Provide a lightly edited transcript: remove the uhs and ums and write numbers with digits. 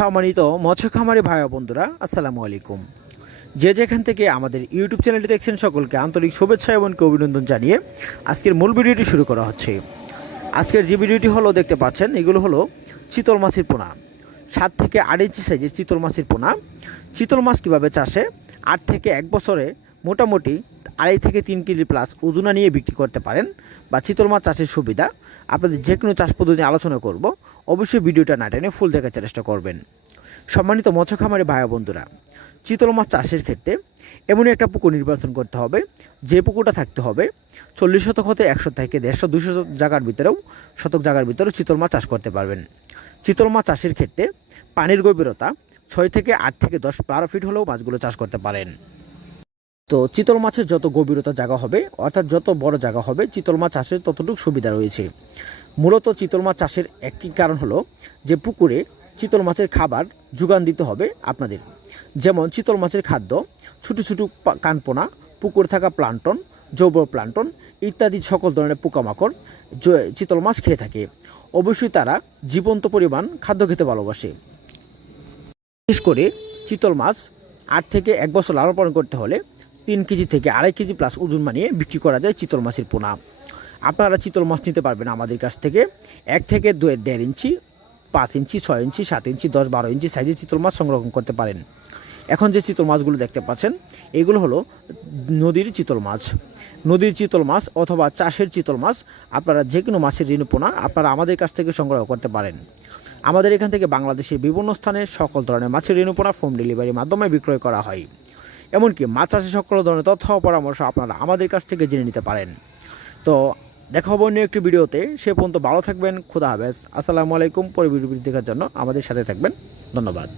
সম্মানিত মৎস্য খামারি ভাই বন্ধুরা, আসসালামু আলাইকুম। যে যেখান থেকে আমাদের ইউটিউব চ্যানেলটি দেখছেন সকলকে আন্তরিক শুভেচ্ছা এবং অভিনন্দন জানিয়ে আজকের মূল ভিডিওটি শুরু করা হচ্ছে। আজকের যে ভিডিওটি হলো দেখতে পাচ্ছেন, এগুলো হলো চিতল মাছের পোনা। 7 থেকে 8 ইঞ্চি সাইজের চিতল মাছের পোনা। চিতল মাছ কীভাবে চাষে 8 থেকে 1 বছরে মোটামুটি 2.5 থেকে 3 কেজি প্লাস ওজনা নিয়ে বিক্রি করতে পারেন, বা চিতল মাছ চাষের সুবিধা আপনাদের যে কোনো চাষ পদ্ধতি আলোচনা করব। অবশ্যই ভিডিওটা না টেনে ফুল দেখার চেষ্টা করবেন। সম্মানিত মৎস্য খামারি ভাই বন্ধুরা, চিতল মাছ চাষের ক্ষেত্রে এমনই একটা পুকুর নির্বাচন করতে হবে, যে পুকুরটা থাকতে হবে 40 শতক হতে 100 থেকে 150-200 জায়গার ভিতরেও জায়গার ভিতরেও চিতল মাছ চাষ করতে পারবেন। চিতল মাছ চাষের ক্ষেত্রে পানির গভীরতা 6 থেকে 8 থেকে 10-12 ফিট হলেও মাছগুলো চাষ করতে পারেন। তো চিতল মাছের যত গভীরতা জায়গা হবে, অর্থাৎ যত বড় জায়গা হবে, চিতল মাছ চাষের ততটুকু সুবিধা রয়েছে। মূলত চিতল মাছ চাষের একটি কারণ হলো যে পুকুরে চিতল মাছের খাবার যোগান দিতে হবে আপনাদের। যেমন চিতল মাছের খাদ্য ছোটো ছোটো কানপোনা, পুকুরে থাকা প্লান্টন, জৈব প্লান্টন ইত্যাদি সকল ধরনের পোকামাকড় চিতল মাছ খেয়ে থাকে। অবশ্যই তারা জীবন্ত পরিমাণ খাদ্য খেতে ভালোবাসে। বিশেষ করে চিতল মাছ 8 থেকে 1 বছর লালন পালন করতে হলে 3 কেজি থেকে 2.5 কেজি প্লাস ওজন মানিয়ে বিক্রি করা যায় চিতল মাছের পোনা। আপনারা চিতল মাছ নিতে পারবেন আমাদের কাছ থেকে 1 থেকে 1.5 ইঞ্চি, 5 ইঞ্চি, 6 ইঞ্চি, 7 ইঞ্চি, 10-12 ইঞ্চি সাইজের চিতল মাছ সংরক্ষণ করতে পারেন। এখন যে চিতল মাছগুলো দেখতে পাচ্ছেন, এগুলো হলো নদীর চিতল মাছ। নদীর চিতল মাছ অথবা চাষের চিতল মাছ, আপনারা যে কোনো মাছের ঋণপোনা আপনারা আমাদের কাছ থেকে সংগ্রহ করতে পারেন। আমাদের এখান থেকে বাংলাদেশের বিভিন্ন স্থানে সকল ধরনের মাছের ঋণপোনা হোম ডেলিভারির মাধ্যমে বিক্রয় করা হয়। এমনকি মাছ চাষের সকল ধরনের তথ্য পরামর্শ আপনারা আমাদের কাছ থেকে জেনে নিতে পারেন। তো দেখা হবে অন্য একটি ভিডিওতে। সে পর্যন্ত ভালো থাকবেন। খুদা হাফেজ। আসসালামু আলাইকুম। পরে ভিডিও দেখার জন্য আমাদের সাথে থাকবেন। ধন্যবাদ।